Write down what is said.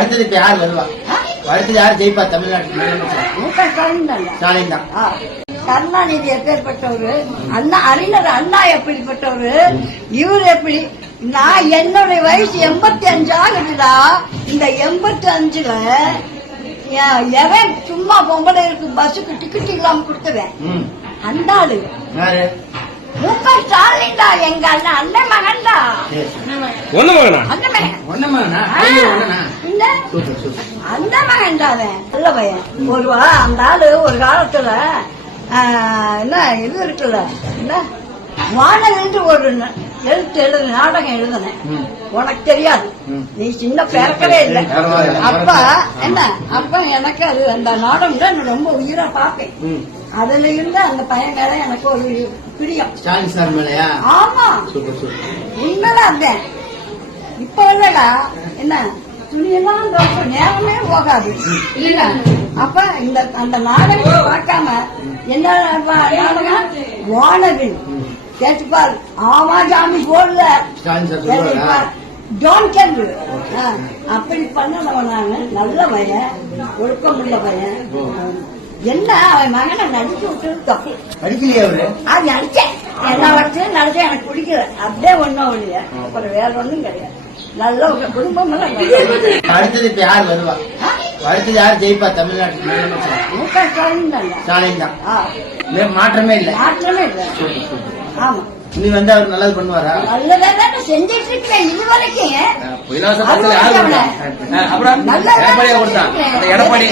அடுத்தது இப்ப யார் வருவா? அடுத்தது யார் ஜெயிப்பா தமிழ்நாட்டுக்கு? ஸ்டாலின் தான். கருணாநிதி எப்பேற்பட்டவரு, அண்ணா அறிஞர் அண்ணா எப்படிப்பட்டவரு, இவரு எப்படி? நான் என்னுடைய வயசு 85 ஆகுதுடா. இந்த 85ல எவன் சும்மா பொம்பளை இருக்கு பஸ்ஸுக்கு டிக்கெட் இல்லாம கொடுத்துவேன். அந்த ஆளு முக ஸ்டாலின் தான். எங்க அண்ணன் மகன் தான். அண்ணன் மகன் தான். நல்ல பையன். அந்த ஆளு ஒரு காலத்துல என்ன இது இருக்குல்ல, என்ன வானகன்று ஒரு எழுத்து நாடகம் எழுதுனேன். உனக்கு தெரியாது, நீ சின்ன பிறக்கவே இல்லை. அப்ப என்ன அப்ப எனக்கு அது அந்த நாடகம் தான் ரொம்ப உயிரா பார்ப்பேன். அதுல இருந்து அந்த பையன் மேல எனக்கு ஒரு பிரியம். ஸ்டாலின் சார் மேலயா? ஆமா, உண்மைதான் இருந்தேன். இப்ப இல்லடா, என்ன துணியெல்லாம் நேரமே போகாது. அப்ப இந்த அந்த நாடகத்தை பார்க்காம என்ன நாடகம் வானவில் கேட்டுப்பார். ஆமா ஜாமி போடல அப்படி பண்ணவன் நானு. நல்ல பையன், ஒழுக்கமுள்ள பையன். என்ன அவன் மகனை நடிச்சு விட்டு தப்பு. நடிக்கலையே அவரு? அது நடிச்சேன், எல்லா வருஷம் நடிச்சேன். எனக்கு பிடிக்கல, அப்படியே ஒன்னும் இல்லையா. அப்புறம் வேற ஒண்ணும் கிடையாது. நல்ல ஒரு குடும்பம். அடுத்தது இப்ப யார் வருவா? அடுத்தது யார் ஜெயிப்பா தமிழ்நாட்டுக்கு? ஸ்டாலின் தான். மாற்றமே இல்லை. மாற்றமே இல்லை. ஆமா, நீ வந்து அவர் நல்லது பண்ணுவாரா? நல்லதான் செஞ்சிட்டு இருக்கேன் இது வரைக்கும். எடப்பாடியா கொடுத்தா? எடப்பாடி